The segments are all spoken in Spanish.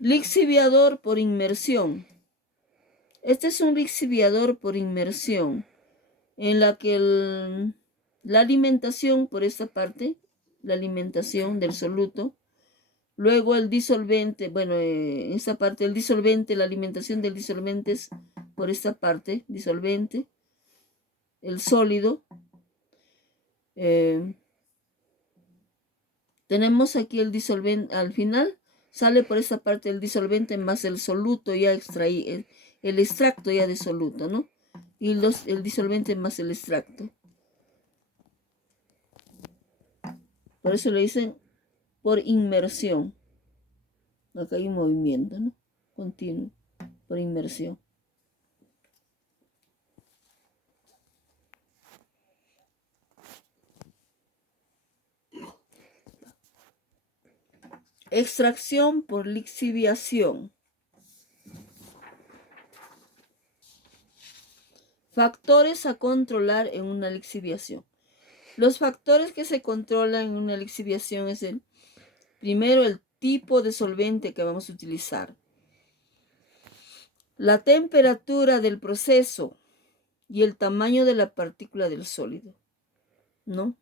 Lixiviador por inmersión. Este es un lixiviador por inmersión, en la que la alimentación por esta parte, la alimentación del soluto, luego el disolvente, bueno, en esta parte el disolvente, la alimentación del disolvente es por esta parte, disolvente, el sólido. Tenemos aquí el disolvente, al final sale por esta parte el disolvente más el soluto ya extraído, el extracto ya de soluto, ¿no? Y el disolvente más el extracto. Por eso le dicen por inmersión. Acá hay un movimiento, ¿no? Continuo, por inmersión. Extracción por lixiviación. Factores a controlar en una lixiviación. Los factores que se controlan en una lixiviación es primero el tipo de solvente que vamos a utilizar, la temperatura del proceso y el tamaño de la partícula del sólido, ¿no?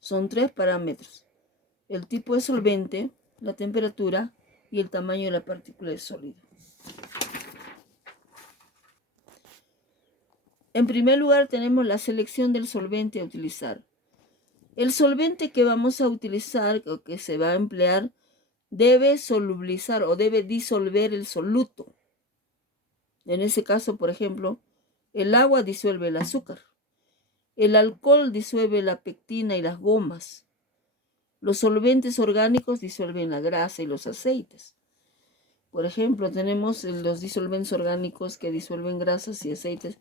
Son 3 parámetros: el tipo de solvente, la temperatura y el tamaño de la partícula del sólido. En primer lugar tenemos la selección del solvente a utilizar. El solvente que vamos a utilizar o que se va a emplear debe solubilizar o debe disolver el soluto. En ese caso, por ejemplo, el agua disuelve el azúcar. El alcohol disuelve la pectina y las gomas. Los solventes orgánicos disuelven la grasa y los aceites. Por ejemplo, tenemos los disolventes orgánicos que disuelven grasas y aceites.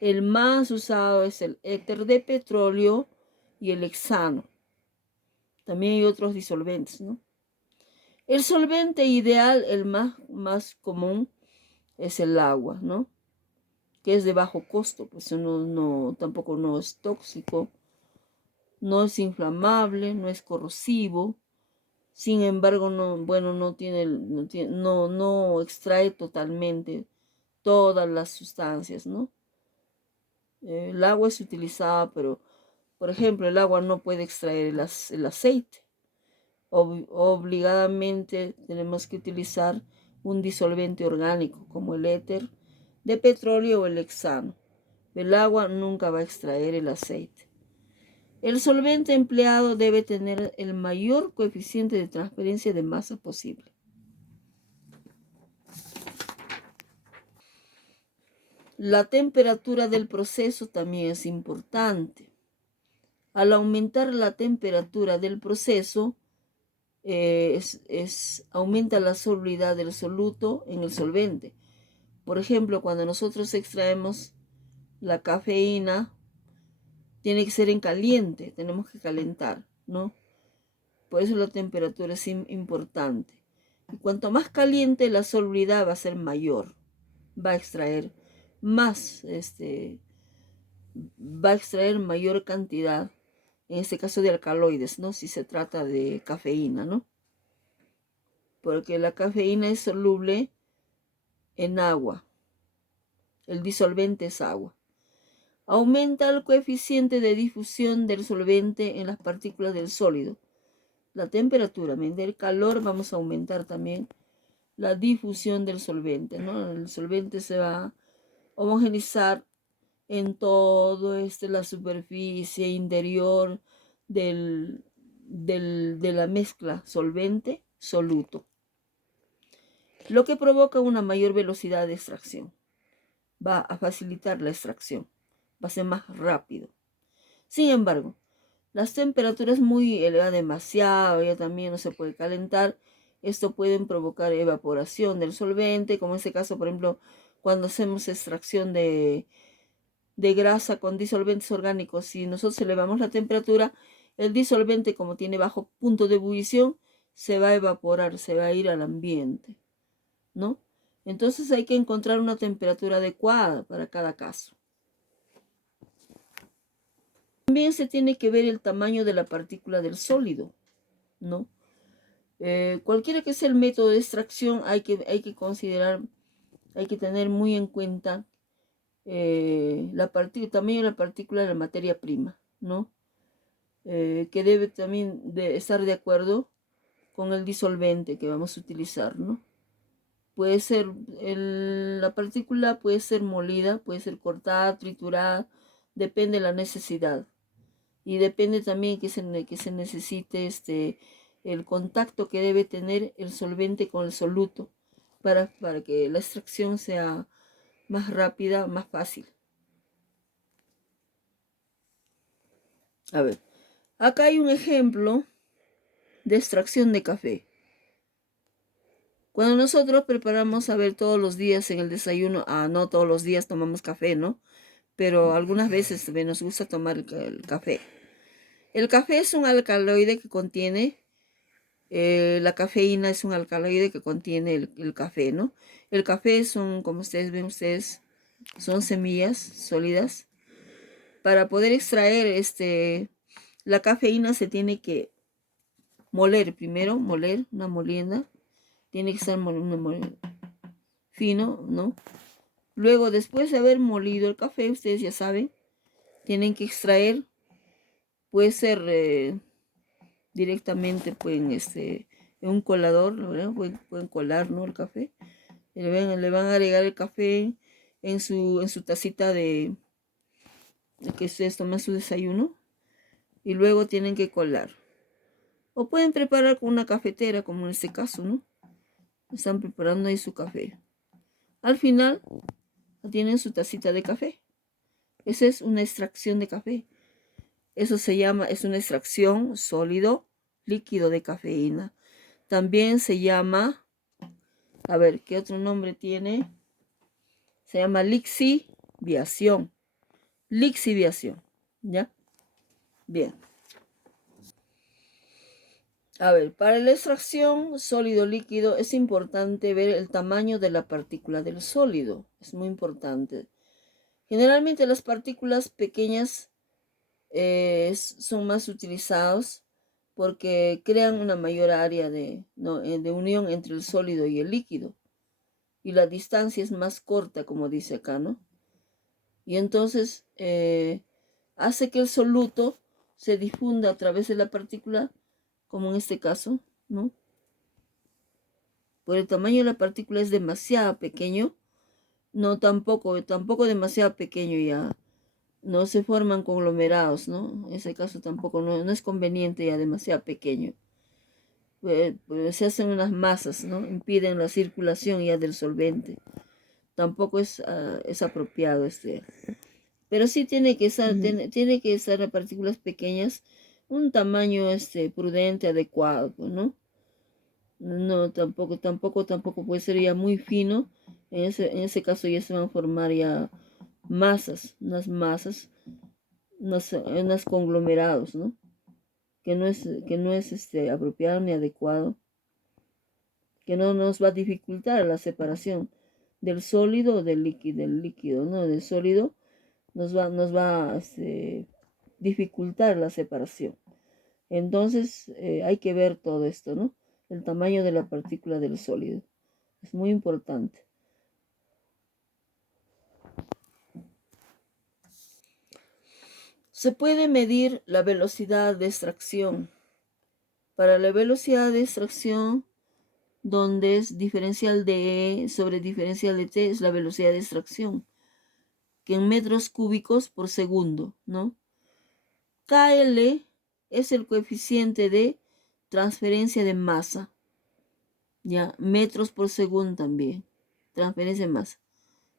El más usado es el éter de petróleo y el hexano. También hay otros disolventes, ¿no? El solvente ideal, el más común, es el agua, ¿no? Que es de bajo costo, pues tampoco no es tóxico, no es inflamable, no es corrosivo. Sin embargo, no extrae totalmente todas las sustancias, ¿no? El agua es utilizada, pero, por ejemplo, el agua no puede extraer el aceite. Obligadamente tenemos que utilizar un disolvente orgánico como el éter de petróleo o el hexano. El agua nunca va a extraer el aceite. El solvente empleado debe tener el mayor coeficiente de transferencia de masa posible. La temperatura del proceso también es importante. Al aumentar la temperatura del proceso, aumenta la solubilidad del soluto en el solvente. Por ejemplo, cuando nosotros extraemos la cafeína, tiene que ser en caliente, tenemos que calentar, ¿no? Por eso la temperatura es importante. Y cuanto más caliente, la solubilidad va a ser mayor, va a extraer más, va a extraer mayor cantidad, en este caso de alcaloides, ¿no? Si se trata de cafeína, ¿no? Porque la cafeína es soluble en agua. El disolvente es agua. Aumenta el coeficiente de difusión del solvente en las partículas del sólido. La temperatura, mediante el calor, vamos a aumentar también la difusión del solvente, ¿no? El solvente se va a homogenizar en todo la superficie interior de la mezcla solvente-soluto, lo que provoca una mayor velocidad de extracción. Va a facilitar la extracción, va a ser más rápido. Sin embargo, las temperaturas muy elevadas, demasiado, ya también no se puede calentar. Esto puede provocar evaporación del solvente, como en este caso, por ejemplo, cuando hacemos extracción de grasa con disolventes orgánicos. Si nosotros elevamos la temperatura, el disolvente, como tiene bajo punto de ebullición, se va a evaporar, se va a ir al ambiente, ¿no? Entonces hay que encontrar una temperatura adecuada para cada caso. También se tiene que ver el tamaño de la partícula del sólido, ¿no? Cualquiera que sea el método de extracción, hay que considerar, hay que tener muy en cuenta también la partícula de la materia prima, ¿no? Que debe también de estar de acuerdo con el disolvente que vamos a utilizar, ¿no? Puede ser, la partícula puede ser molida, puede ser cortada, triturada, depende de la necesidad. Y depende también que se necesite el contacto que debe tener el solvente con el soluto para que la extracción sea más rápida, más fácil. A ver, acá hay un ejemplo de extracción de café. Cuando nosotros preparamos, a ver, todos los días en el desayuno, no todos los días tomamos café, ¿no? Pero algunas veces nos gusta tomar el café. El café es un alcaloide que contiene, la cafeína es un alcaloide que contiene el café, ¿no? El café son, como ustedes ven, son semillas sólidas. Para poder extraer la cafeína se tiene que moler primero, una molienda. Tiene que estar fino, ¿no? Luego, después de haber molido el café, ustedes ya saben, tienen que extraer, puede ser directamente, pueden, en un colador, ¿verdad? Pueden colar, ¿no? El café. Le van a agregar el café en su tacita de que ustedes toman su desayuno y luego tienen que colar. O pueden preparar con una cafetera, como en este caso, ¿no? Están preparando ahí su café. Al final, tienen su tacita de café. Esa es una extracción de café. Eso es una extracción sólido, líquido de cafeína. También se llama, a ver, ¿qué otro nombre tiene? Se llama lixiviación. Lixiviación, ¿ya? Bien. A ver, para la extracción sólido-líquido es importante ver el tamaño de la partícula del sólido. Es muy importante. Generalmente las partículas pequeñas son más utilizados porque crean una mayor área de unión entre el sólido y el líquido. Y la distancia es más corta, como dice acá, ¿no? Y entonces hace que el soluto se difunda a través de la partícula, como en este caso, ¿no? Por el tamaño de la partícula es demasiado pequeño, no tampoco demasiado pequeño ya, no se forman conglomerados, ¿no? En ese caso tampoco no es conveniente ya demasiado pequeño. Pues se hacen unas masas, ¿no? Impiden la circulación ya del solvente. Tampoco es apropiado pero sí tiene que estar, tiene que estar a partículas pequeñas, un tamaño prudente, adecuado, ¿no? No, tampoco puede ser ya muy fino. En ese caso ya se van a formar ya unas masas, unos conglomerados, ¿no? Que no es apropiado ni adecuado, que no nos va a dificultar la separación del sólido o del líquido, ¿no? Del sólido nos va a dificultar la separación. Entonces hay que ver todo esto, ¿no? El tamaño de la partícula del sólido. Es muy importante. Se puede medir la velocidad de extracción. Para la velocidad de extracción, donde es diferencial de E sobre diferencial de T, es la velocidad de extracción, que en metros cúbicos por segundo, ¿no? KL es el coeficiente de transferencia de masa, ya, metros por segundo también, transferencia de masa,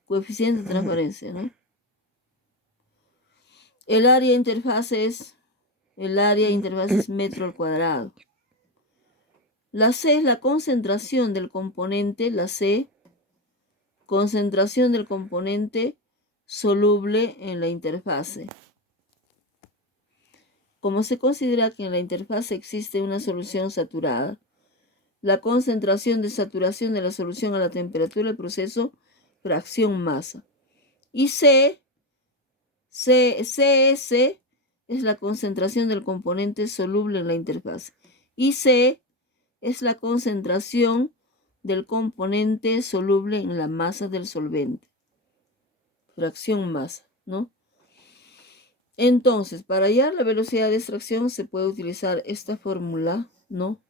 coeficiente de transferencia, ¿no? El área interfaz es metro al cuadrado. La C es la concentración del componente, concentración del componente soluble en la interfase. Como se considera que en la interfase existe una solución saturada, la concentración de saturación de la solución a la temperatura del proceso, fracción masa. Y CS es la concentración del componente soluble en la interfase. Y C es la concentración del componente soluble en la masa del solvente. Fracción masa, ¿no? Entonces, para hallar la velocidad de extracción se puede utilizar esta fórmula, ¿no?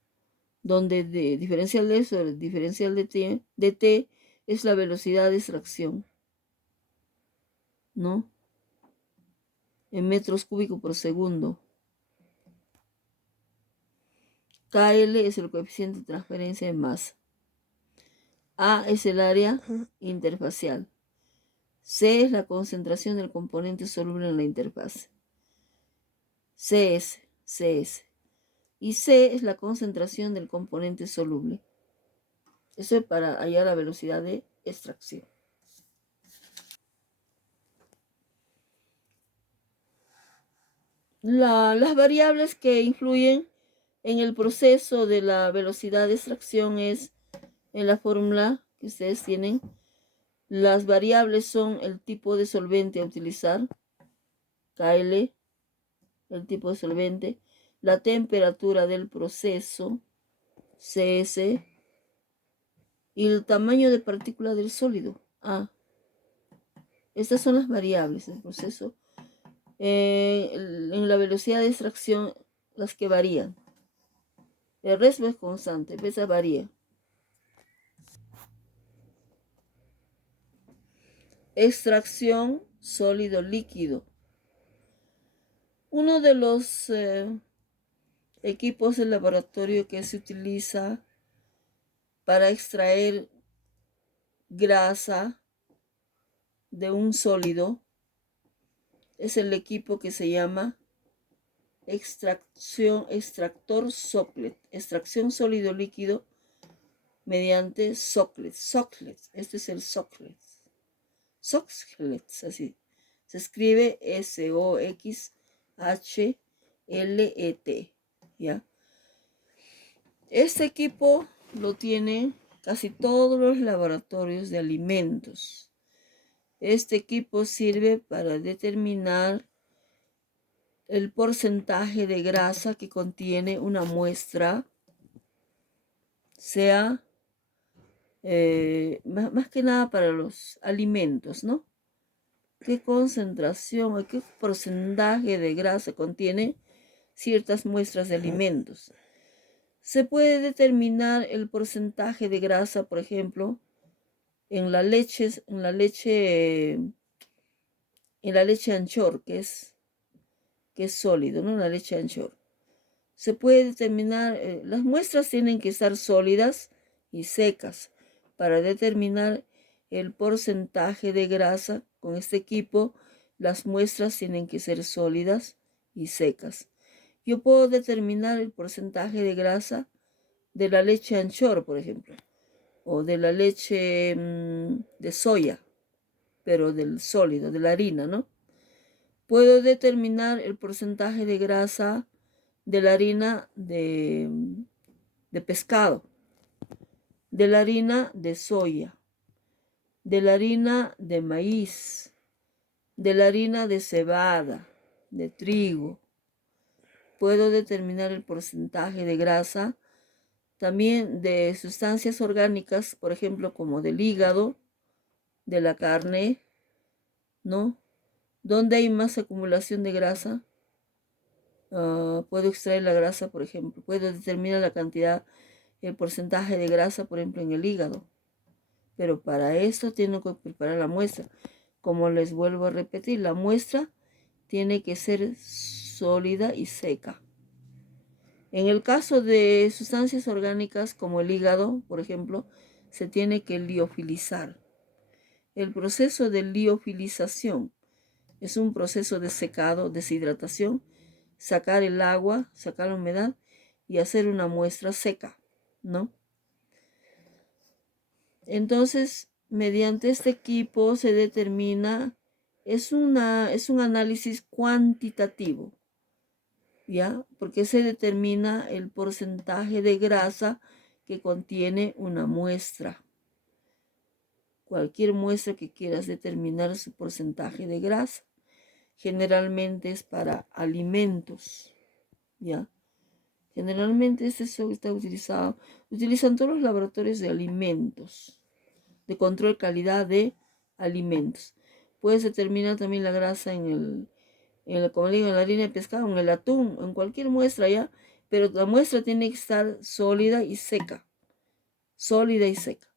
Donde diferencial de eso, el diferencial de T es la velocidad de extracción, ¿no? En metros cúbicos por segundo. KL es el coeficiente de transferencia de masa. A es el área interfacial. C es la concentración del componente soluble en la interfase. CS. Y C es la concentración del componente soluble. Eso es para hallar la velocidad de extracción. Las variables que influyen en el proceso de la velocidad de extracción es en la fórmula que ustedes tienen. Las variables son el tipo de solvente a utilizar, KL, el tipo de solvente, la temperatura del proceso, CS, y el tamaño de partícula del sólido, A. Estas son las variables del proceso. En la velocidad de extracción, las que varían. El resto es constante, esa varía. Extracción sólido-líquido. Uno de los equipos de laboratorio que se utiliza para extraer grasa de un sólido es el equipo que se llama extractor Socklet, extracción sólido-líquido mediante Socklet. Este es el Socklet. Socklet, así. Se escribe SOXHLET, ¿ya? Este equipo lo tienen casi todos los laboratorios de alimentos. Este equipo sirve para determinar el porcentaje de grasa que contiene una muestra, sea más que nada para los alimentos, ¿no? ¿Qué concentración o qué porcentaje de grasa contiene ciertas muestras de alimentos? Se puede determinar el porcentaje de grasa, por ejemplo, en la leche anchor, que es sólido, ¿no? La leche anchor. Se puede determinar, las muestras tienen que estar sólidas y secas para determinar el porcentaje de grasa. Con este equipo, las muestras tienen que ser sólidas y secas. Yo puedo determinar el porcentaje de grasa de la leche anchor, por ejemplo, o de la leche de soya, pero del sólido, de la harina, ¿no? Puedo determinar el porcentaje de grasa de la harina de pescado, de la harina de soya, de la harina de maíz, de la harina de cebada, de trigo. Puedo determinar el porcentaje de grasa también de sustancias orgánicas, por ejemplo, como del hígado, de la carne, ¿no? ¿Dónde hay más acumulación de grasa? Puedo extraer la grasa, por ejemplo. Puedo determinar la cantidad, el porcentaje de grasa, por ejemplo, en el hígado. Pero para esto tengo que preparar la muestra. Como les vuelvo a repetir, la muestra tiene que ser sólida y seca. En el caso de sustancias orgánicas como el hígado, por ejemplo, se tiene que liofilizar. El proceso de liofilización es un proceso de secado, deshidratación, sacar el agua, sacar la humedad y hacer una muestra seca, ¿no? Entonces, mediante este equipo se determina, es un análisis cuantitativo, ¿ya? Porque se determina el porcentaje de grasa que contiene una muestra. Cualquier muestra que quieras determinar su porcentaje de grasa. Generalmente es para alimentos, ¿ya? Generalmente este está utilizan todos los laboratorios de alimentos, de control de calidad de alimentos. Puedes determinar también la grasa como digo, en la harina de pescado, en el atún, en cualquier muestra ya, pero la muestra tiene que estar sólida y seca. Sólida y seca.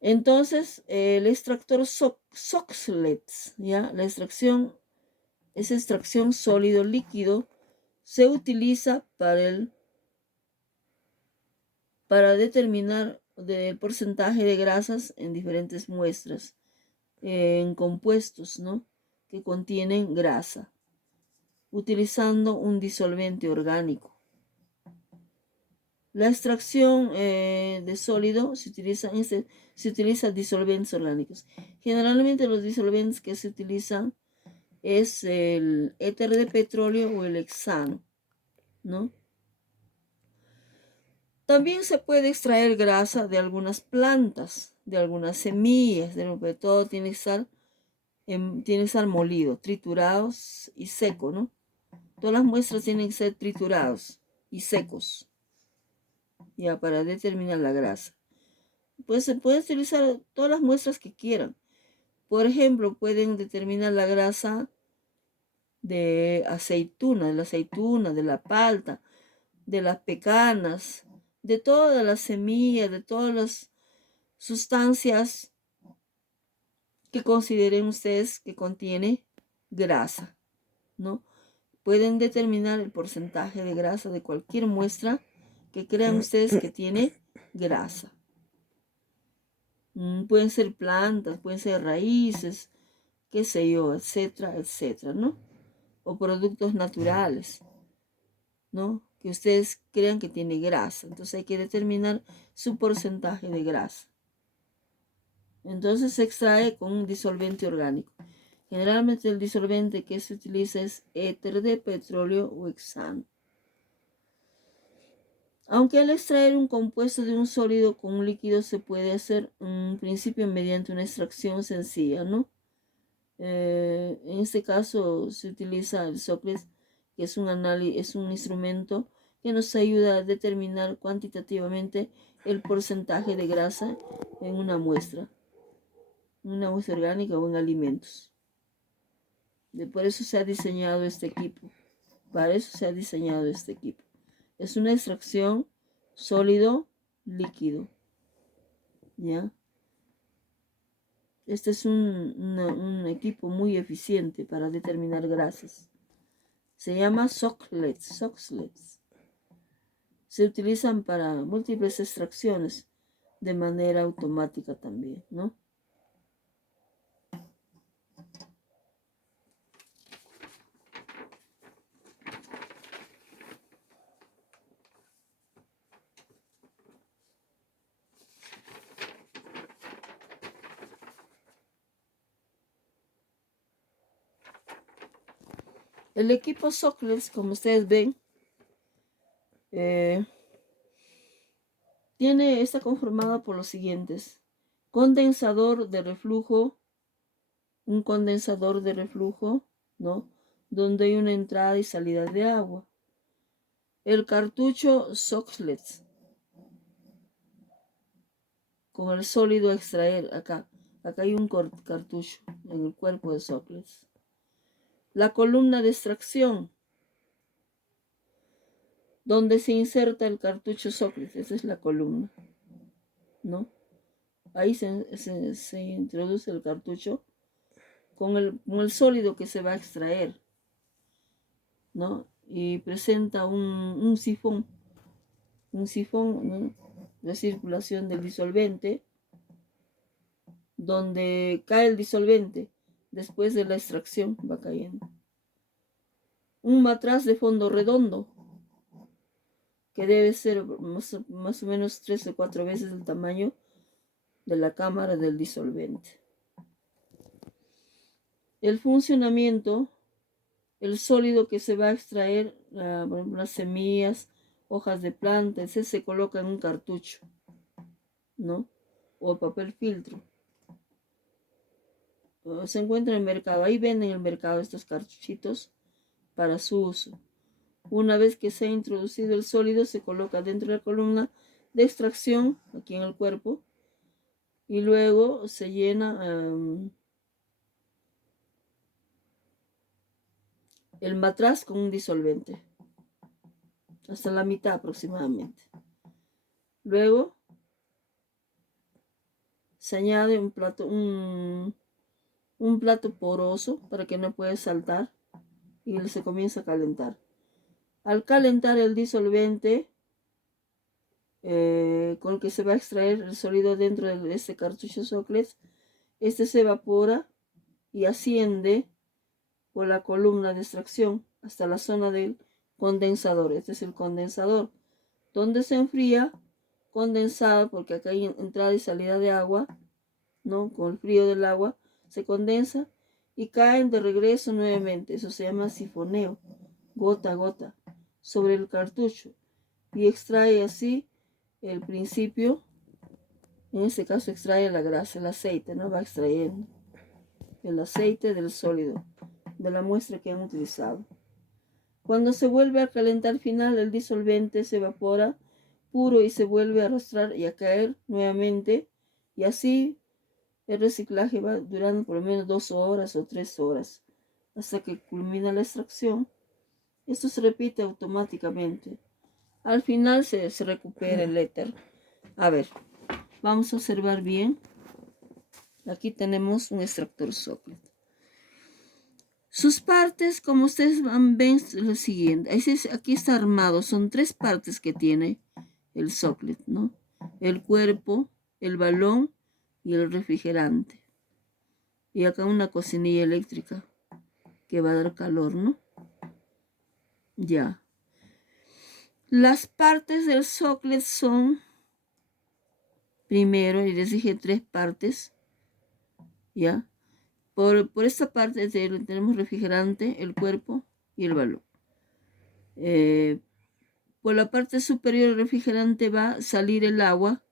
Entonces, el extractor Soxhlet, ¿ya? Esa extracción sólido-líquido se utiliza para determinar el porcentaje de grasas en diferentes muestras, en compuestos, ¿no?, que contienen grasa, utilizando un disolvente orgánico. La extracción de sólido se utiliza disolventes orgánicos. Generalmente los disolventes que se utilizan es el éter de petróleo o el hexano, ¿no? También se puede extraer grasa de algunas plantas, de algunas semillas, pero todo tiene que estar molido, triturados y seco, ¿no? Todas las muestras tienen que ser triturados y secos, ya, para determinar la grasa. Pues se puede utilizar todas las muestras que quieran. Por ejemplo, pueden determinar la grasa de la aceituna, de la palta, de las pecanas, de todas las semillas, de todas las sustancias que consideren ustedes que contiene grasa, ¿no? Pueden determinar el porcentaje de grasa de cualquier muestra que crean ustedes que tiene grasa. Pueden ser plantas, pueden ser raíces, qué sé yo, etcétera, etcétera, ¿no? O productos naturales, ¿no?, que ustedes crean que tiene grasa. Entonces hay que determinar su porcentaje de grasa. Entonces se extrae con un disolvente orgánico. Generalmente el disolvente que se utiliza es éter de petróleo o hexano. Aunque al extraer un compuesto de un sólido con un líquido se puede hacer en principio mediante una extracción sencilla, ¿no? En este caso se utiliza el Soxhlet, que es un instrumento que nos ayuda a determinar cuantitativamente el porcentaje de grasa en una muestra orgánica o en alimentos. Por eso se ha diseñado este equipo. Para eso se ha diseñado este equipo. Es una extracción sólido-líquido, ¿ya? Este es un equipo muy eficiente para determinar grasas. Se llama Soxhlets. Se utilizan para múltiples extracciones de manera automática también, ¿no? El equipo Soxhlet, como ustedes ven, está conformado por los siguientes: condensador de reflujo, un condensador de reflujo, ¿no?, donde hay una entrada y salida de agua. El cartucho Soxhlet con el sólido a extraer. Acá hay un cartucho en el cuerpo de Soxhlet. La columna de extracción, donde se inserta el cartucho Soxhlet. Esa es la columna, ¿no? Ahí se introduce el cartucho con el sólido que se va a extraer, ¿no? Y presenta un sifón, ¿no?, de circulación del disolvente, donde cae el disolvente después de la extracción, va cayendo. Un matraz de fondo redondo, que debe ser más o menos 3 o 4 veces el tamaño de la cámara del disolvente. El funcionamiento: el sólido que se va a extraer, por ejemplo, las semillas, hojas de planta, ese se coloca en un cartucho, ¿no?, o papel filtro. Se encuentra en el mercado, ahí venden en el mercado estos cartuchitos para su uso. Una vez que se ha introducido el sólido, se coloca dentro de la columna de extracción, aquí en el cuerpo, y luego se llena el matraz con un disolvente, hasta la mitad aproximadamente. Luego se añade un plato poroso para que no pueda saltar y se comienza a calentar. Al calentar el disolvente con el que se va a extraer el sólido dentro de este cartucho Soclex, este se evapora y asciende por la columna de extracción hasta la zona del condensador. Este es el condensador, donde se enfría condensado, porque acá hay entrada y salida de agua, ¿no? Con el frío del agua se condensa y caen de regreso nuevamente. Eso se llama sifoneo, gota a gota, sobre el cartucho, y extrae así el principio. En este caso extrae la grasa, el aceite, ¿no? Va extrayendo el aceite del sólido, de la muestra que han utilizado. Cuando se vuelve a calentar final, el disolvente se evapora puro y se vuelve a arrastrar y a caer nuevamente, y así el reciclaje va durando por lo menos 2 horas o 3 horas hasta que culmina la extracción. Esto se repite automáticamente. Al final se recupera el éter. A ver, vamos a observar bien. Aquí tenemos un extractor Soclex. Sus partes, como ustedes ven, es lo siguiente. Aquí está armado. Son 3 partes que tiene el Soclex, ¿no? El cuerpo, el balón y el refrigerante. Y acá una cocinilla eléctrica que va a dar calor, ¿no? Ya. Las partes del Soclex son, primero, y les dije 3 partes, ¿ya? Por esta parte tenemos refrigerante, el cuerpo y el balón. Por la parte superior del refrigerante va a salir el agua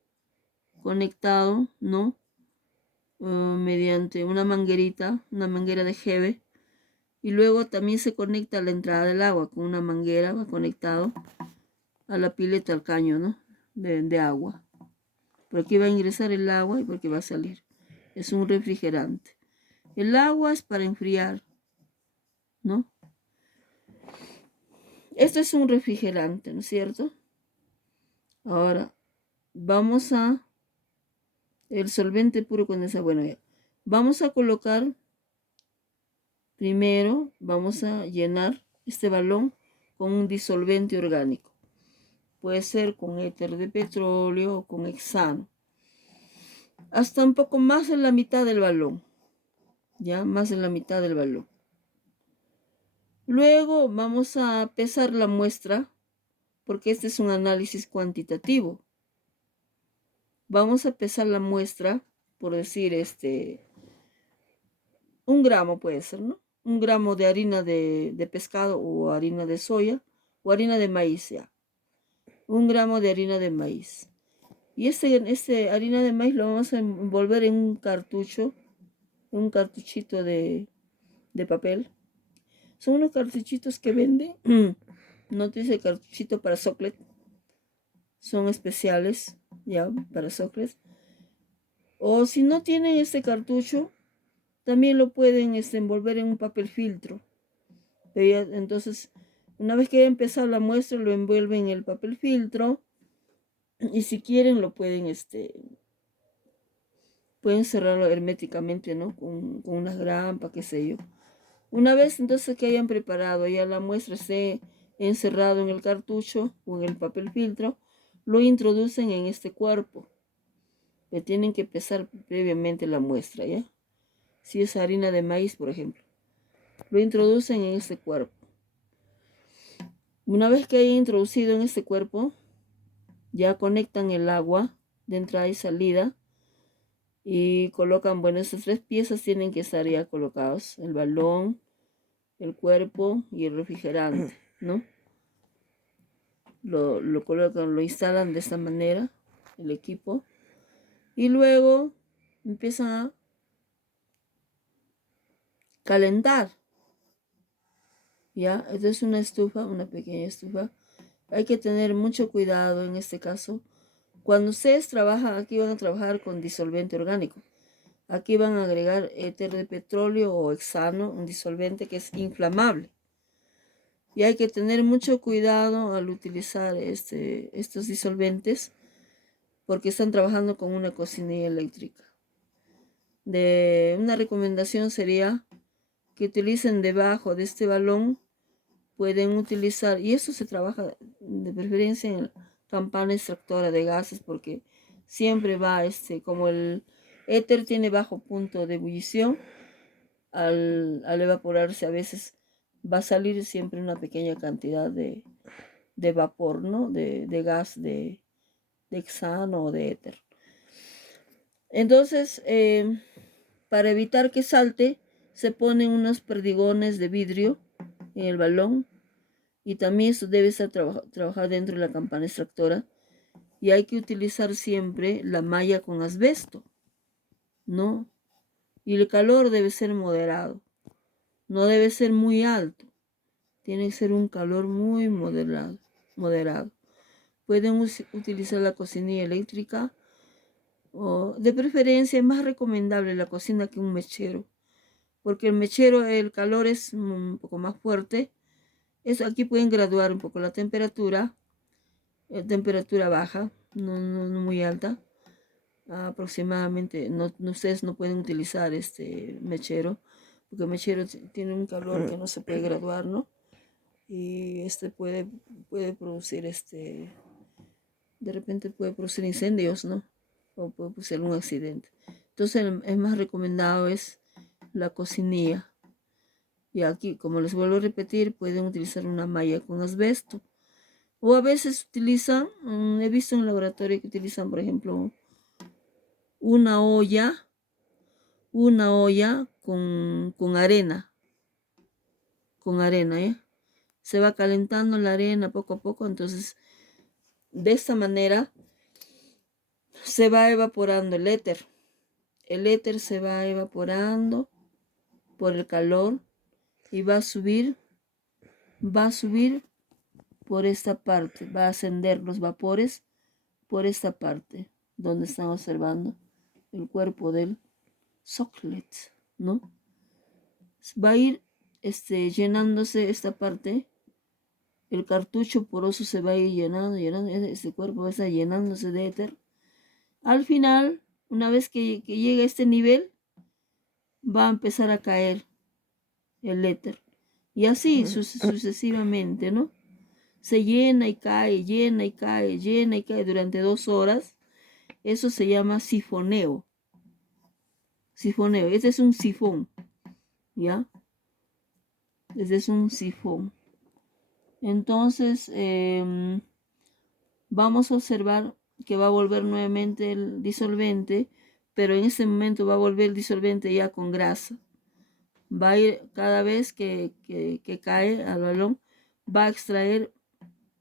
conectado, ¿no? Mediante una manguerita, una manguera de Hebe. Y luego también se conecta a la entrada del agua con una manguera, va conectado a la pileta, al caño, ¿no? De agua. Por aquí va a ingresar el agua y por aquí va a salir. Es un refrigerante. El agua es para enfriar, ¿no? Esto es un refrigerante, ¿no es cierto? Ahora, vamos a el solvente puro condensado. Bueno, ya. Vamos a colocar, primero, vamos a llenar este balón con un disolvente orgánico. Puede ser con éter de petróleo o con hexano. Hasta un poco más de la mitad del balón. Ya, más de la mitad del balón. Luego vamos a pesar la muestra, porque este es un análisis cuantitativo. Vamos a pesar la muestra, por decir, 1 gramo puede ser, ¿no? 1 gramo de harina de pescado o harina de soya o harina de maíz, ya. 1 gramo de harina de maíz. Y este harina de maíz lo vamos a envolver en un cartucho, en un cartuchito de papel. Son unos cartuchitos que venden. No dice cartuchito para Soclex. Son especiales, ya, para Soclex. O si no tienen este cartucho, también lo pueden envolver en un papel filtro. Entonces, una vez que haya empezado la muestra, lo envuelven en el papel filtro. Y si quieren, lo pueden cerrarlo herméticamente, ¿no? Con una grampa, qué sé yo. Una vez entonces que hayan preparado ya la muestra, esté encerrado en el cartucho o en el papel filtro, lo introducen en este cuerpo. Le tienen que pesar previamente la muestra, ¿ya? Si es harina de maíz, por ejemplo. Lo introducen en este cuerpo. Una vez que haya introducido en este cuerpo, ya conectan el agua de entrada y salida y colocan, bueno, estas 3 piezas tienen que estar ya colocados: el balón, el cuerpo y el refrigerante, ¿no? Lo colocan, lo instalan de esta manera, el equipo, y luego empiezan a calentar, ¿ya? Esta es una estufa, una pequeña estufa. Hay que tener mucho cuidado en este caso. Cuando ustedes trabajan, aquí van a trabajar con disolvente orgánico. Aquí van a agregar éter de petróleo o hexano, un disolvente que es inflamable. Y hay que tener mucho cuidado al utilizar estos disolventes porque están trabajando con una cocinilla eléctrica. Una recomendación sería que utilicen debajo de este balón, pueden utilizar, y eso se trabaja de preferencia en campana extractora de gases porque siempre va, como el éter tiene bajo punto de ebullición, al evaporarse a veces va a salir siempre una pequeña cantidad de vapor, ¿no? De gas, de hexano o de éter. Entonces, para evitar que salte, se ponen unos perdigones de vidrio en el balón y también eso debe estar trabajar dentro de la campana extractora y hay que utilizar siempre la malla con asbesto, ¿no? Y el calor debe ser moderado, no debe ser muy alto, tiene que ser un calor muy moderado. Pueden utilizar la cocinilla eléctrica o de preferencia es más recomendable la cocina que un mechero, porque el mechero el calor es un poco más fuerte. Eso aquí pueden graduar un poco la temperatura baja, no muy alta, aproximadamente, ustedes no pueden utilizar este mechero, porque el mechero tiene un calor que no se puede graduar, ¿no? Y puede producir de repente puede producir incendios, ¿no? O puede producir un accidente. Entonces el más recomendado es la cocinilla. Y aquí, como les vuelvo a repetir, pueden utilizar una malla con asbesto. O a veces utilizan, he visto en el laboratorio que utilizan, por ejemplo, una olla con arena, ¿eh? Se va calentando la arena poco a poco, entonces de esta manera se va evaporando el éter. El éter se va evaporando por el calor y va a subir por esta parte, va a ascender los vapores por esta parte, donde están observando el cuerpo del socklet, ¿no? Va a ir llenándose esta parte, el cartucho poroso se va a ir llenando, este cuerpo va a estar llenándose de éter. Al final, una vez que llegue a este nivel, va a empezar a caer el éter. Y así sucesivamente, ¿no? Se llena y cae, llena y cae, llena y cae durante 2 horas. Eso se llama sifoneo. Sifoneo. Este es un sifón, ¿ya? Este es un sifón. Entonces, vamos a observar que va a volver nuevamente el disolvente, pero en ese momento va a volver el disolvente ya con grasa. Va a ir cada vez que cae al balón, va a extraer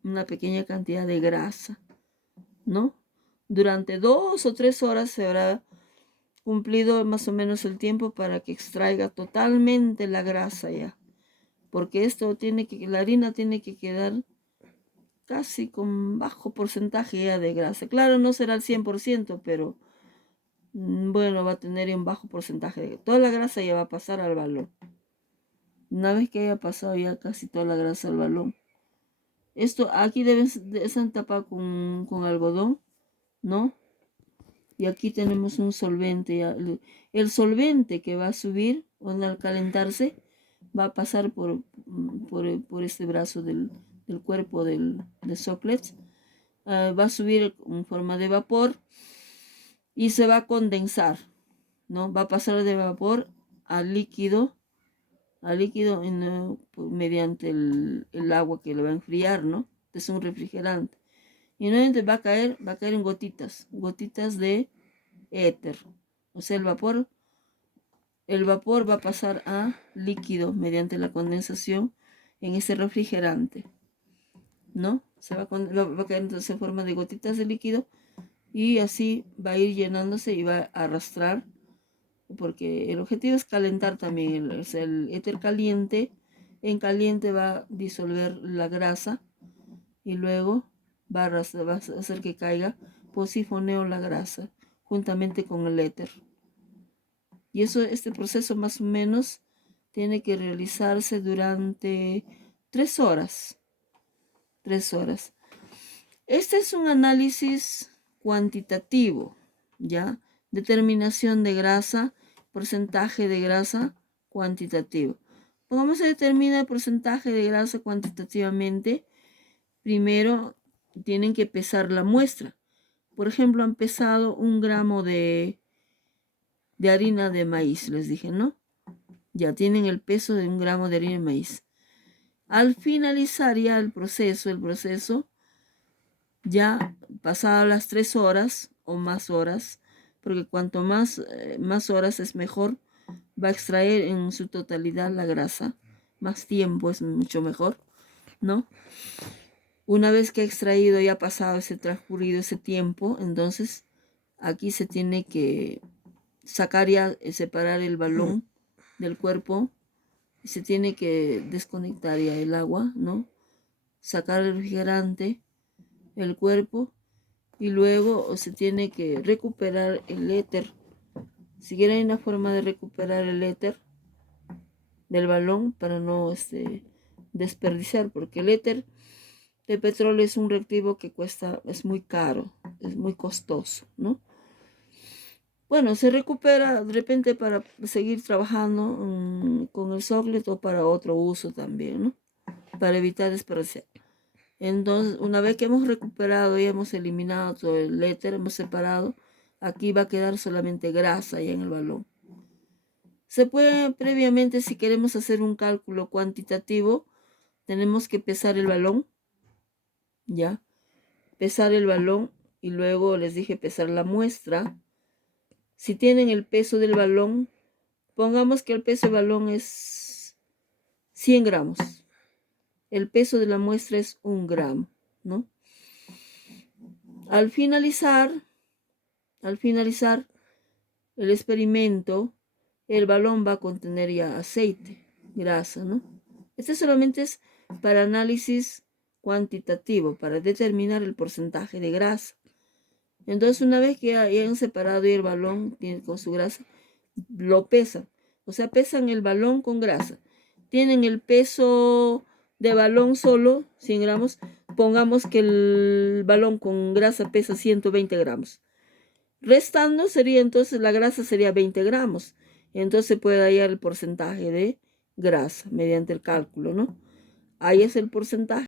una pequeña cantidad de grasa, ¿no? Durante 2 o 3 horas se habrá cumplido más o menos el tiempo para que extraiga totalmente la grasa ya, porque la harina tiene que quedar casi con bajo porcentaje ya de grasa. Claro, no será el 100%, pero bueno, va a tener un bajo porcentaje. Toda la grasa ya va a pasar al balón. Una vez que haya pasado ya casi toda la grasa al balón, esto aquí deben tapar con algodón, ¿no? Y aquí tenemos un solvente. El solvente que va a subir al calentarse va a pasar por este brazo del cuerpo del socklet. Va a subir en forma de vapor y se va a condensar, ¿no? Va a pasar de vapor a líquido mediante el agua que lo va a enfriar, ¿no? Es un refrigerante. Y nuevamente va a caer en gotitas de éter. O sea, el vapor va a pasar a líquido mediante la condensación en ese refrigerante, ¿no? Va a caer entonces en forma de gotitas de líquido y así va a ir llenándose y va a arrastrar, porque el objetivo es calentar también, el éter caliente en caliente va a disolver la grasa y luego va a hacer que caiga por sifoneo la grasa juntamente con el éter. Y este proceso más o menos tiene que realizarse durante 3 horas. 3 horas. Este es un análisis cuantitativo, ¿ya? Determinación de grasa, porcentaje de grasa cuantitativo. ¿Cómo se determina el porcentaje de grasa cuantitativamente? Primero tienen que pesar la muestra. Por ejemplo, han pesado 1 gramo de harina de maíz, les dije, ¿no? Ya tienen el peso de 1 gramo de harina de maíz. Al finalizar ya el proceso, ya pasadas las 3 horas o más horas, porque cuanto más horas es mejor, va a extraer en su totalidad la grasa. Más tiempo es mucho mejor, ¿no? Una vez que ha extraído y ha pasado transcurrido ese tiempo, entonces aquí se tiene que sacar ya, separar el balón del cuerpo, y se tiene que desconectar ya el agua, ¿no? Sacar el refrigerante, el cuerpo, y luego se tiene que recuperar el éter. Si quieren una forma de recuperar el éter del balón para no desperdiciar, porque el éter de petróleo es un reactivo que es muy caro, es muy costoso, ¿no? Bueno, se recupera de repente para seguir trabajando con el sóclito o para otro uso también, ¿no? Para evitar desperdiciar. Entonces, una vez que hemos recuperado y hemos eliminado todo el éter, hemos separado, aquí va a quedar solamente grasa ya en el balón. Se puede previamente, si queremos hacer un cálculo cuantitativo, tenemos que pesar el balón, ¿ya? Pesar el balón y luego les dije pesar la muestra. Si tienen el peso del balón, pongamos que el peso del balón es 100 gramos. El peso de la muestra es 1 gramo, ¿no? Al finalizar el experimento, el balón va a contener ya aceite, grasa, ¿no? Este solamente es para análisis cuantitativo, para determinar el porcentaje de grasa. Entonces, una vez que hayan separado el balón con su grasa, lo pesan. O sea, pesan el balón con grasa. Tienen el peso de balón solo, 100 gramos. Pongamos que el balón con grasa pesa 120 gramos. Restando sería entonces, la grasa sería 20 gramos. Entonces se puede hallar el porcentaje de grasa mediante el cálculo, ¿no? Ahí es el porcentaje.